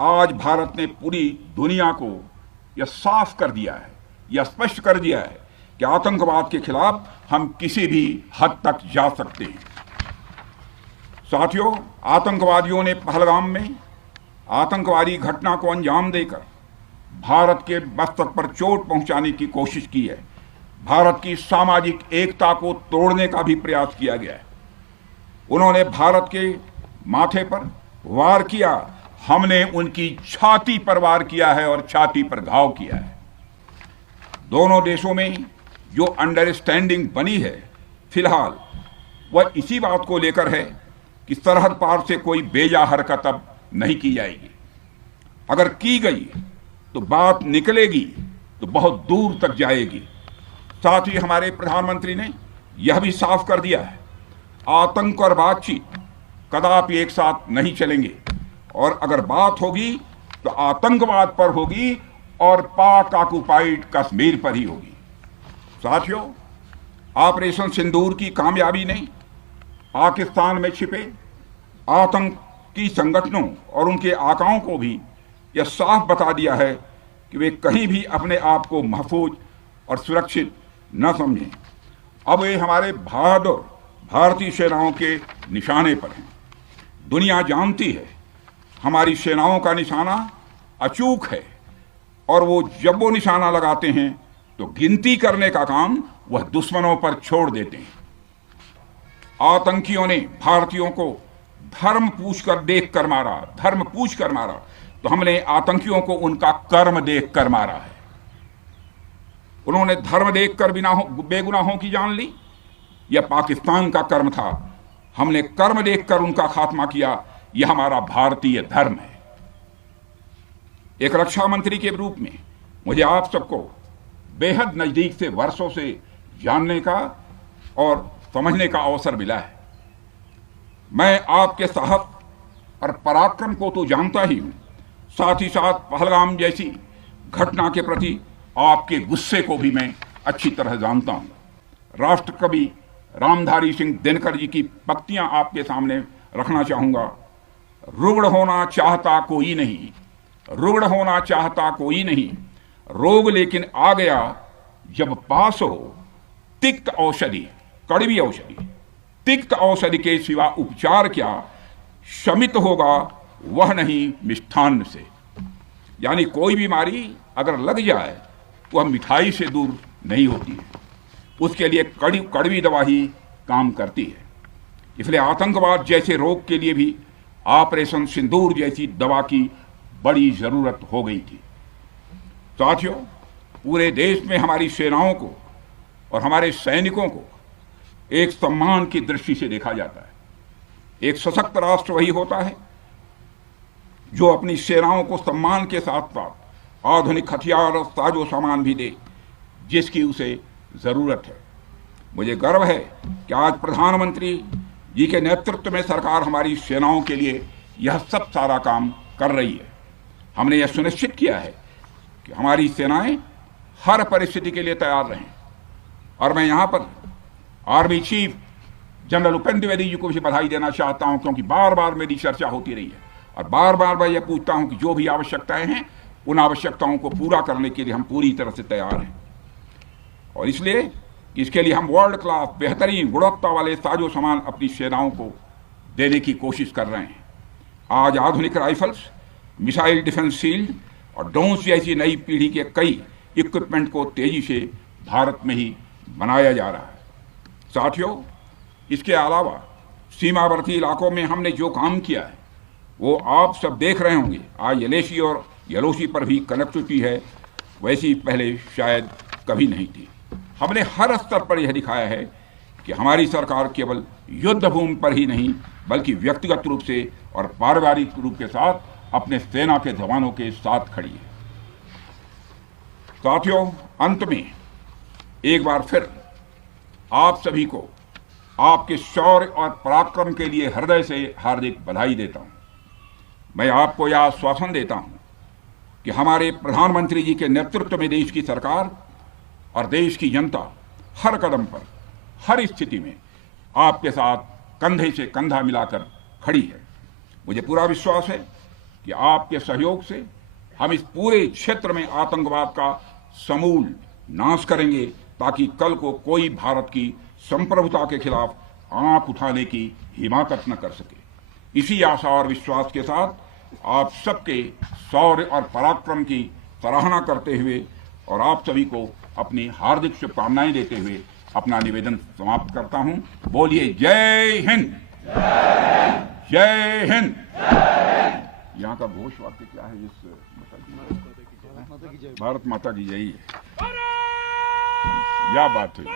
आज भारत ने पूरी दुनिया को यह साफ कर दिया है, यह स्पष्ट कर दिया है कि आतंकवाद के खिलाफ हम किसी भी हद तक जा सकते हैं। साथियों, आतंकवादियों ने पहलगाम में आतंकवादी घटना को अंजाम देकर भारत के मस्तक पर चोट पहुंचाने की कोशिश की है। भारत की सामाजिक एकता को तोड़ने का भी प्रयास किया गया है। उन्होंने भारत के माथे पर वार किया, हमने उनकी छाती पर वार किया है और छाती पर घाव किया है। दोनों देशों में जो अंडरस्टैंडिंग बनी है फिलहाल वह इसी बात को लेकर है कि सरहद पार से कोई बेजा हरकत अब नहीं की जाएगी। अगर की गई तो बात निकलेगी तो बहुत दूर तक जाएगी। साथ ही हमारे प्रधानमंत्री ने यह भी साफ कर दिया है, आतंक और बातचीत कदापि एक साथ नहीं चलेंगे और अगर बात होगी तो आतंकवाद पर होगी और पाक ऑक्युपाइड कश्मीर पर ही होगी। साथियों, ऑपरेशन सिंदूर की कामयाबी ने पाकिस्तान में छिपे आतंकी संगठनों और उनके आकाओं को भी यह साफ बता दिया है कि वे कहीं भी अपने आप को महफूज और सुरक्षित न समझें। अब वे हमारे बहादुर भारतीय सेनाओं के निशाने पर हैं। दुनिया जानती है हमारी सेनाओं का निशाना अचूक है और वो जब वो निशाना लगाते हैं तो गिनती करने का काम वह दुश्मनों पर छोड़ देते हैं। आतंकियों ने भारतीयों को धर्म पूछकर देखकर मारा, धर्म पूछकर मारा, तो हमने आतंकियों को उनका कर्म देखकर मारा है। उन्होंने धर्म देखकर बेगुनाहों की जान ली, यह पाकिस्तान का कर्म था। हमने कर्म देखकर उनका खात्मा किया, यह हमारा भारतीय धर्म है। एक रक्षा मंत्री के रूप में मुझे आप सबको बेहद नजदीक से वर्षों से जानने का और समझने का अवसर मिला है। मैं आपके साहस और पराक्रम को तो जानता ही हूं, साथ ही साथ पहलगाम जैसी घटना के प्रति आपके गुस्से को भी मैं अच्छी तरह जानता हूं। राष्ट्र कवि रामधारी सिंह दिनकर जी की पंक्तियां आपके सामने रखना चाहूंगा। रुग्ण होना चाहता कोई नहीं, रुग्ण होना चाहता कोई नहीं, रोग लेकिन आ गया जब पास हो तिक्त औषधि, कड़वी औषधि, तिक्त औषधि के सिवा उपचार क्या, शमित होगा वह नहीं मिष्ठान्न से। यानी कोई बीमारी अगर लग जाए तो वह मिठाई से दूर नहीं होती है, उसके लिए कड़वी दवा ही काम करती है। इसलिए आतंकवाद जैसे रोग के लिए भी ऑपरेशन सिंदूर जैसी दवा की बड़ी जरूरत हो गई थी। साथियों, पूरे देश में हमारी सेनाओं को और हमारे सैनिकों को एक सम्मान की दृष्टि से देखा जाता है। एक सशक्त राष्ट्र वही होता है जो अपनी सेनाओं को सम्मान के साथ साथ आधुनिक हथियार और साजो सामान भी दे जिसकी उसे जरूरत है। मुझे गर्व है कि आज प्रधानमंत्री जी के नेतृत्व में सरकार हमारी सेनाओं के लिए यह सब सारा काम कर रही है। हमने यह सुनिश्चित किया है कि हमारी सेनाएं हर परिस्थिति के लिए तैयार रहें। और मैं यहाँ पर army chief general Upendra Dwivedi ji को भी बधाई देना चाहता हूँ, क्योंकि बार बार मेरी चर्चा होती रही है और बार बार मैं यह पूछता हूँ कि जो भी आवश्यकताएं हैं उन आवश्यकताओं को पूरा करने के लिए हम पूरी तरह से तैयार हैं। और इसलिए कि इसके लिए हम वर्ल्ड क्लास बेहतरीन गुणवत्ता वाले साजो सामान अपनी सेनाओं को देने की कोशिश कर रहे हैं। आज आधुनिक राइफल्स, मिसाइल डिफेंस शील्ड और ड्रोन्स जैसी नई पीढ़ी के कई इक्विपमेंट को तेजी से भारत में ही बनाया जा रहा है। साथियों, इसके अलावा सीमावर्ती इलाकों में हमने जो काम किया है वो आप सब देख रहे होंगे। आज यलेशी और यलोशी पर भी कनेक्टिविटी है, वैसी पहले शायद कभी नहीं थी। हमने हर स्तर पर यह दिखाया है कि हमारी सरकार केवल युद्ध भूमि पर ही नहीं बल्कि व्यक्तिगत रूप से और पारिवारिक रूप के साथ अपने सेना के जवानों के साथ खड़ी है। साथियों, अंत में एक बार फिर आप सभी को आपके शौर्य और पराक्रम के लिए हृदय से हार्दिक बधाई देता हूं। मैं आपको यह आश्वासन देता हूं कि हमारे प्रधानमंत्री जी के नेतृत्व में देश की सरकार और देश की जनता हर कदम पर, हर स्थिति में आपके साथ कंधे से कंधा मिलाकर खड़ी है। मुझे पूरा विश्वास है कि कि आपके सहयोग से हम इस पूरे क्षेत्र में आतंकवाद का समूल नाश करेंगे, ताकि कल को कोई भारत की संप्रभुता के खिलाफ आंख उठाने की हिमाकत न कर सके। इसी आशा और विश्वास के साथ आप सबके शौर्य और पराक्रम की सराहना करते हुए और आप सभी को अपनी हार्दिक शुभकामनाएं देते हुए अपना निवेदन समाप्त करता हूं। बोलिए जय हिंद, जय हिंद। यहाँ का घोष वाक्य क्या है? इस भारत माता की जय है। क्या बात हुई।